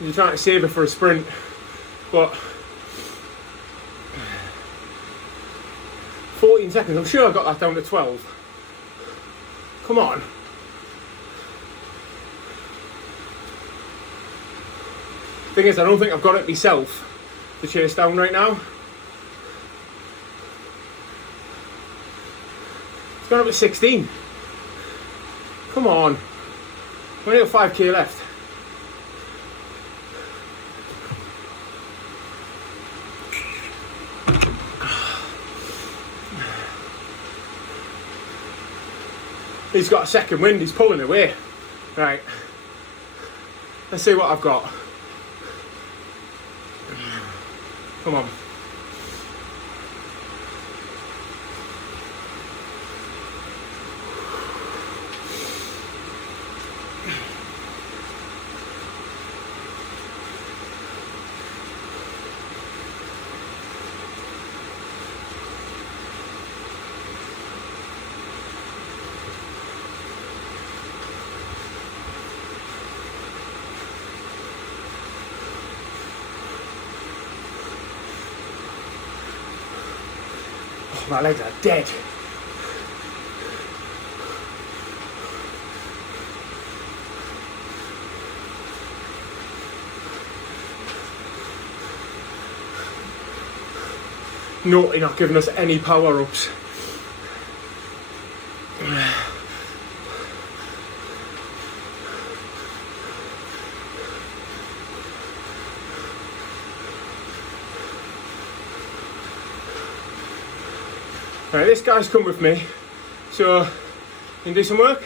You're trying to save it for a sprint, but 14 seconds, I'm sure I got that down to 12. Come on. Thing is, I don't think I've got it myself to chase down right now. It's gone up to 16. Come on. We only got 5K left. He's got a second wind, he's pulling away. Right. Let's see what I've got. Come on. My legs are dead. Naughty not giving us any power-ups. Right, this guy's come with me, so you can do some work.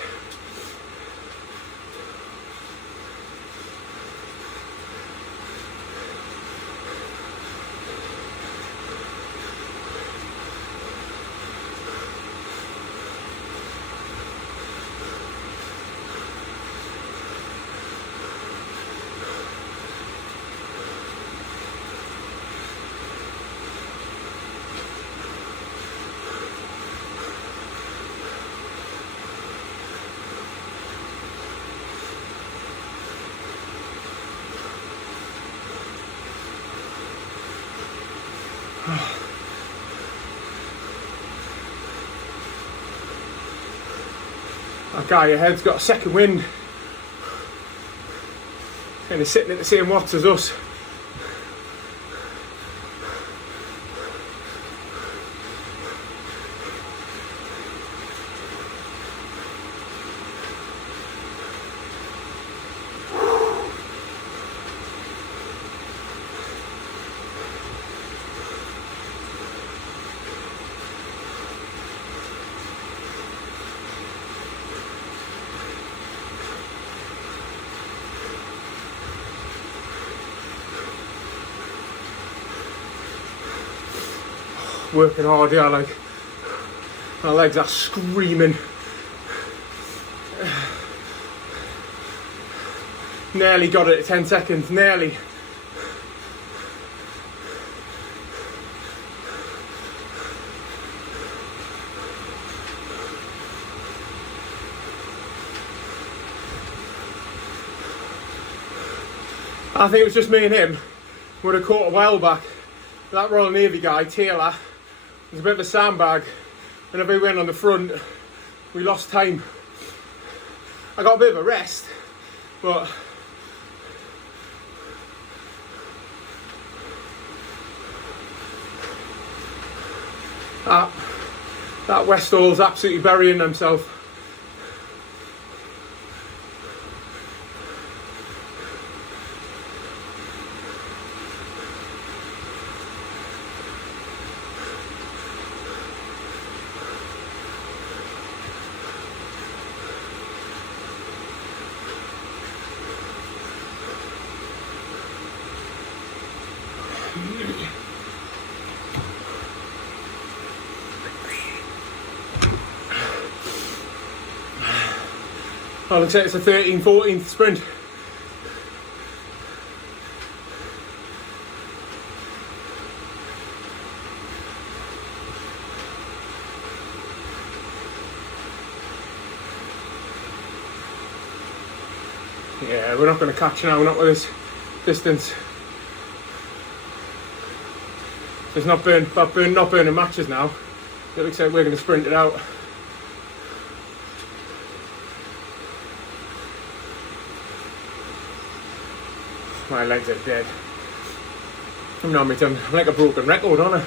That guy ahead's got a second wind. And he's sitting at the same watts as us. Working hard, yeah, like my legs are screaming. Nearly got it at 10 seconds, nearly. I think it was just me and him. Would have caught a while back. That Royal Navy guy, Taylor, was a bit of a sandbag. Whenever he went on the front, we lost time. I got a bit of a rest, but that Westall's absolutely burying himself. Well, looks like it's a 13-14th sprint. Yeah, we're not going to catch now, not with this distance. There's not burning matches now. It looks like we're going to sprint it out. My legs are dead. I'm like a broken record, aren't I?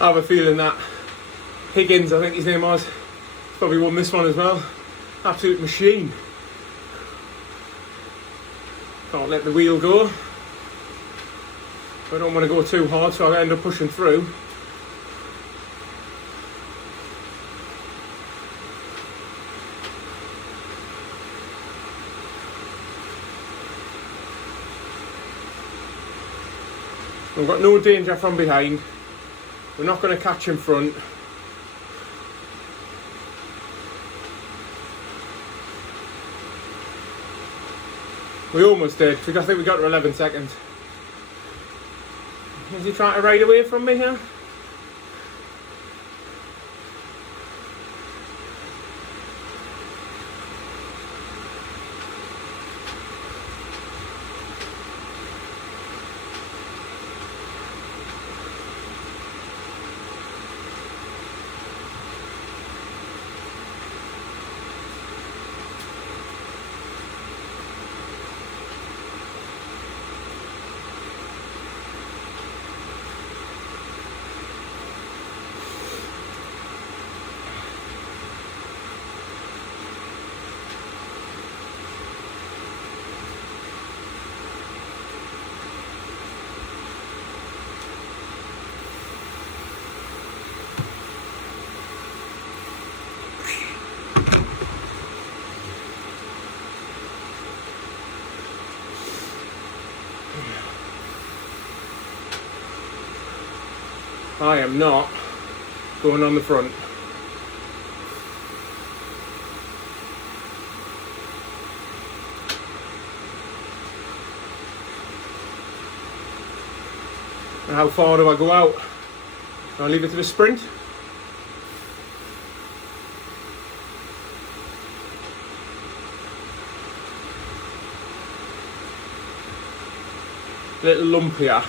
I have a feeling that Higgins, I think his name was, probably won this one as well. Absolute machine. Can't let the wheel go. I don't want to go too hard, so I end up pushing through. We've got no danger from behind. We're not going to catch in front. We almost did. I think we got to 11 seconds. Is he trying to ride away from me here? I am not going on the front. And how far do I go out? Do I leave it to the sprint? Little lump here.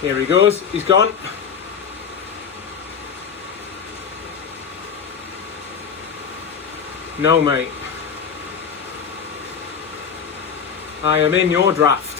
Here he goes, he's gone. No, mate. I am in your draft.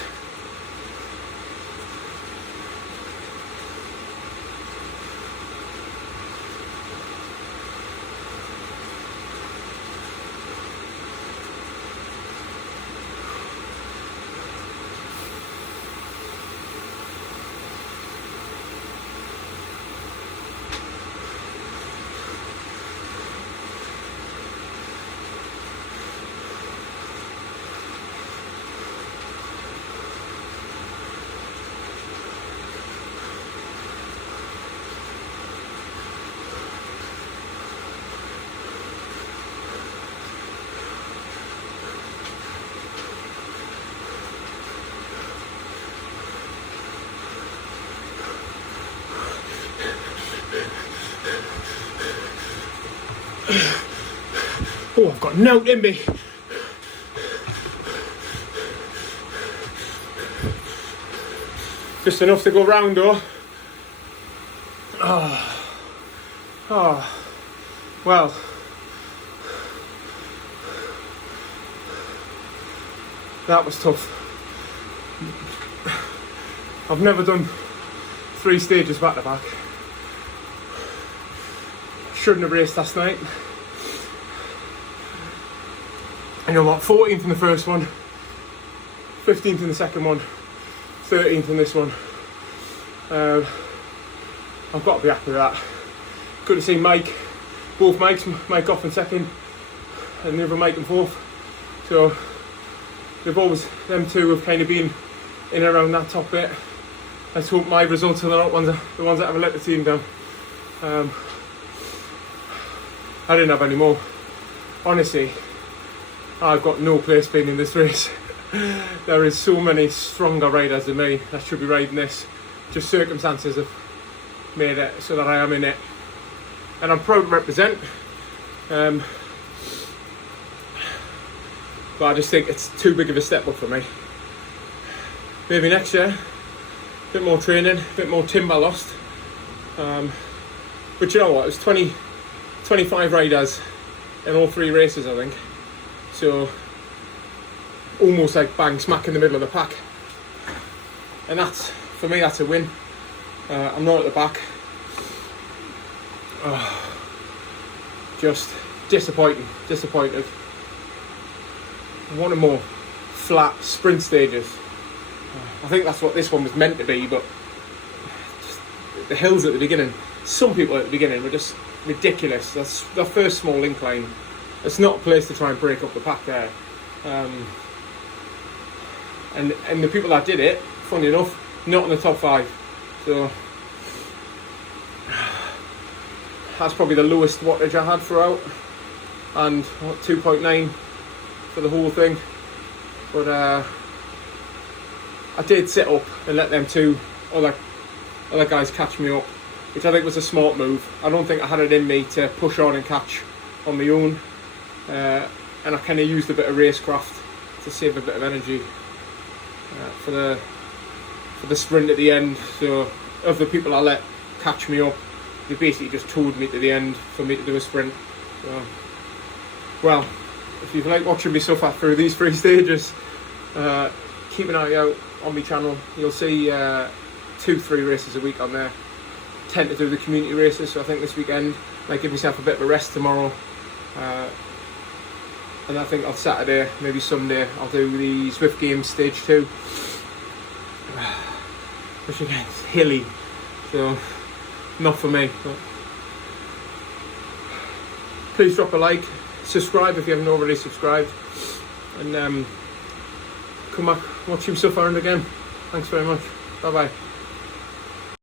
Oh, I've got nout in me. Just enough to go round though. Well, that was tough. I've never done 3 stages back to back. Shouldn't have raced last night. You know what, 14th in the first one, 15th in the second one, 13th in this one. I've got to be happy with that. Good to see Mike, both Mikes, Mike off in second and the other Mike in fourth. So they've always, them two have kind of been in and around that top bit. Let's hope my results are not the ones that have let the team down. I didn't have any more. Honestly, I've got no place being in this race. There is so many stronger riders than me that should be riding this. Just circumstances have made it so that I am in it. And I'm proud to represent. But I just think it's too big of a step up for me. Maybe next year, a bit more training, a bit more timber lost. But you know what, it was 25 riders in all 3 races, I think. So almost like bang smack in the middle of the pack, and that's, for me, that's a win. I'm not at the back. Just disappointed. Wanted more flat sprint stages. I think that's what this one was meant to be, but just the hills at the beginning, some people at the beginning were just ridiculous. That's the first small incline. It's not a place to try and break up the pack there. And the people that did it, funny enough, not in the top 5. So that's probably the lowest wattage I had throughout, and 2.9 for the whole thing. But I did sit up and let them 2 other guys catch me up, which I think was a smart move. I don't think I had it in me to push on and catch on my own. And I kind of used a bit of racecraft to save a bit of energy for the sprint at the end. So of the people I let catch me up, they basically just towed me to the end for me to do a sprint. So, well, if you like watching me suffer through these 3 stages, keep an eye out on my channel. You'll see 2-3 races a week on there. Tend to do the community races, so I think this weekend I might give myself a bit of a rest tomorrow. And I think on Saturday, maybe Sunday, I'll do the Zwift Games Stage 2. Which again is hilly, so not for me. But please drop a like, subscribe if you haven't already subscribed, and come back, watch him suffer, and again, thanks very much. Bye bye.